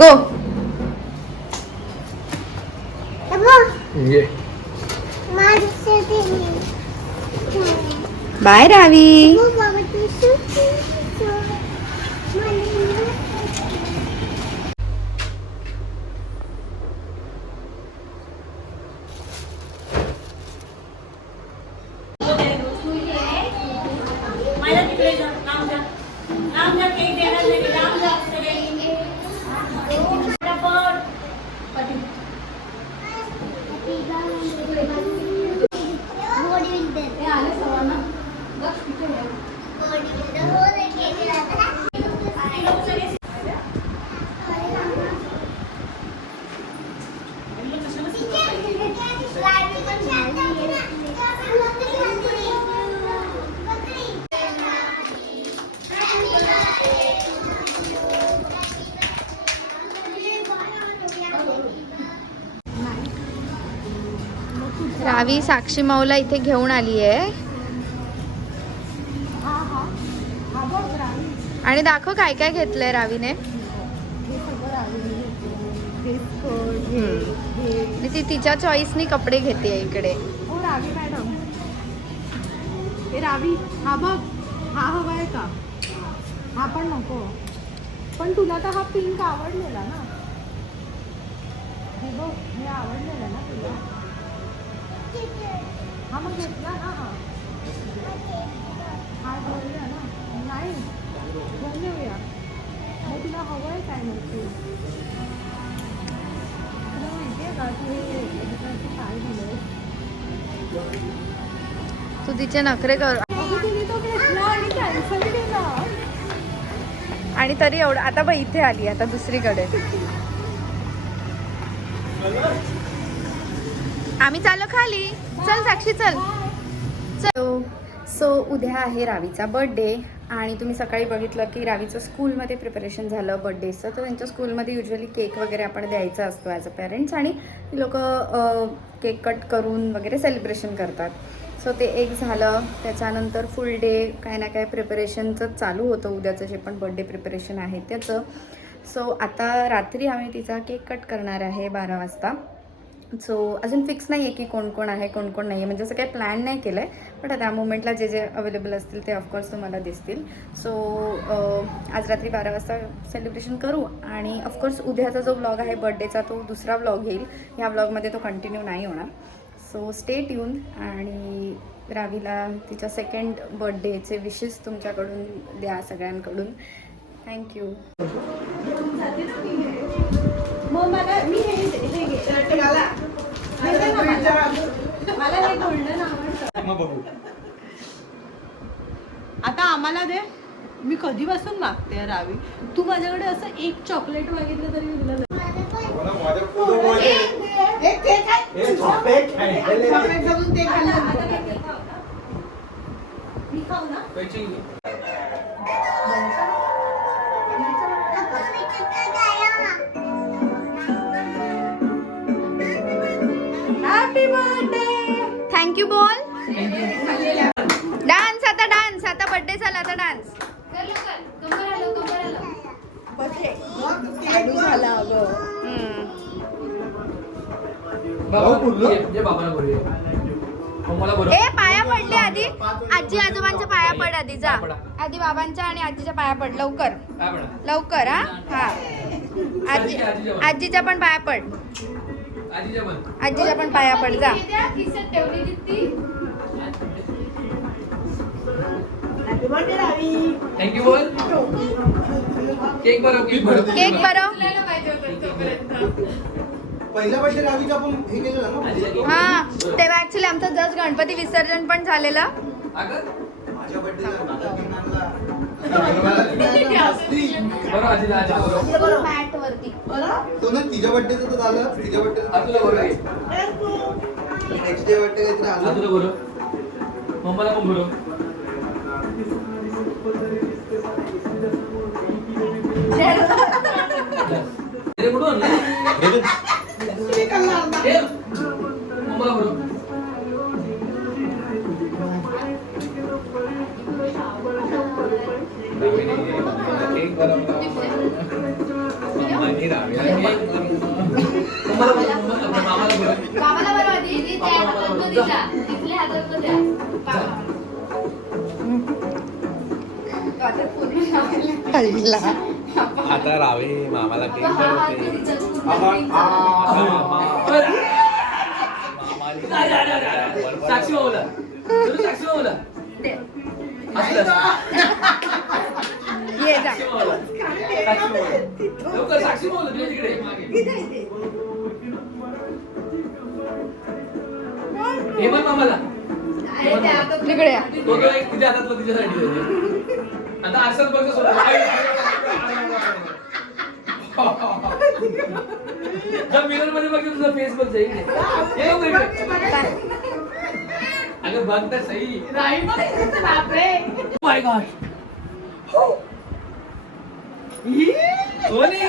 गो. Bye Ravi. Ravi साक्षी माऊला इथे घेऊन आली आहे आणि दाखव काय काय घेतलंय रावीने. ती तिच्या चॉईसनी कपडे घेते इकडे. ओ रावी मॅडम, हे रावी, हा बघ, हा हवाय का? हा पण नको, पण तुला तर हा पिंक आवडलेला ना. हे बघ, हे आवडलेला ना तुला. हा मग घेतला ना. हा घेऊया ना. नाही घेऊन येऊया. मग तुला हवं आहे काय नक्की? तुला माहिती आहे का तू हे काय दिलं? तू तिचे नखरे कर. तुम्ही तो घेतला आणि कॅन्सल केला. आणि तरी एवढं आता बघ इथे आली आता दुसरीकडे. आम्ही चाललो खाली. चल साक्षी चल. सो उद्या आहे रावीचा बर्थडे आणि तुम्ही सकाळी बघितलं की रावीचं स्कूलमध्ये प्रिपरेशन झालं बर्थडेचं. तर त्यांच्या स्कूलमध्ये युजली केक वगैरे आपण द्यायचा असतो ॲज अ पेरेंट्स आणि लोक केक कट करून वगैरे सेलिब्रेशन करतात. सो ते एक झालं. त्याच्यानंतर फुल डे काय ना काय प्रिपरेशनचं चालू होतं उद्याचं जे पण बर्थडे प्रिपरेशन आहे त्याचं. सो आता रात्री आम्ही तिचा केक कट करणार आहे 12 वाजता. सो अजून फिक्स नाही आहे की कोण कोण आहे कोण कोण नाही आहे, म्हणजे असं काही प्लॅन नाही केलं आहे. बट त्या मोमेंटला जे जे अवेलेबल असतील ते ऑफकोर्स तुम्हाला दिसतील. सो आज रात्री 12 वाजता सेलिब्रेशन करू आणि ऑफकोर्स उद्याचा जो व्लॉग आहे बर्थडेचा तो दुसरा व्लॉग येईल. ह्या व्लॉगमध्ये तो कंटिन्यू नाही होणार. So stay tune. आणि रावीला तिच्या सेकंड बर्थडेचे विशेस तुमच्याकडून द्या सगळ्यांकडून. थँक्यू. आता आम्हाला दे. मी कधीपासून मागते रावी. तू माझ्याकडे असं एक चॉकलेट मागितलं तरी मी तुला हॅपी बर्थडे. थँक्यू बोल. डान्स आता डान्स. आता बर्थडे झाला आता डान्स. झाला अगं. ए पाया पडले आधी. आजी आजोबांच्या पाया पड आधी. जा आधी बाबांच्या आणि आजीच्या पाया पड लवकर लवकर. हा आजी आजीच्या पण पाया पड. आजीच्या पण पाया पड. जा. थँक्यू बोल. केक भरव केक भरव केक भरव. पहिल्या वर्षी रावीचा पण हे केलं ना. हा तेव्हा ऍक्च्युली आमचं जस्ट गणपती विसर्जन पण झालेलं. माझ्या बर्थडेला मॅट वरती तो ना तिच्या बर्थडेचं तर झालं. तिच्या बर्थडे नेक्स्ट डे बर्थडे काहीतरी आलं. मम्माला पण बोलव. मम्माला बोलव. केक बनवला. मामाला बोला. बाबाला बरोबर दीदी त्या हातात तो दिला तिथल्या हातात तो द्या खाल्ला. आता रावे मामाला केक साक्षी बोला साक्षी बोला ये जा. लवकर साक्षी बोला तुझ्या तिकडे हेमंत मामाला तिकडे या. तो एक तिच्या हातातला तिच्यासाठी देते. आता आरशात बघ मिरर मध्ये बघ तुझा फेस बघ जाईल अगं बघ तर सही माय गॉड सोनी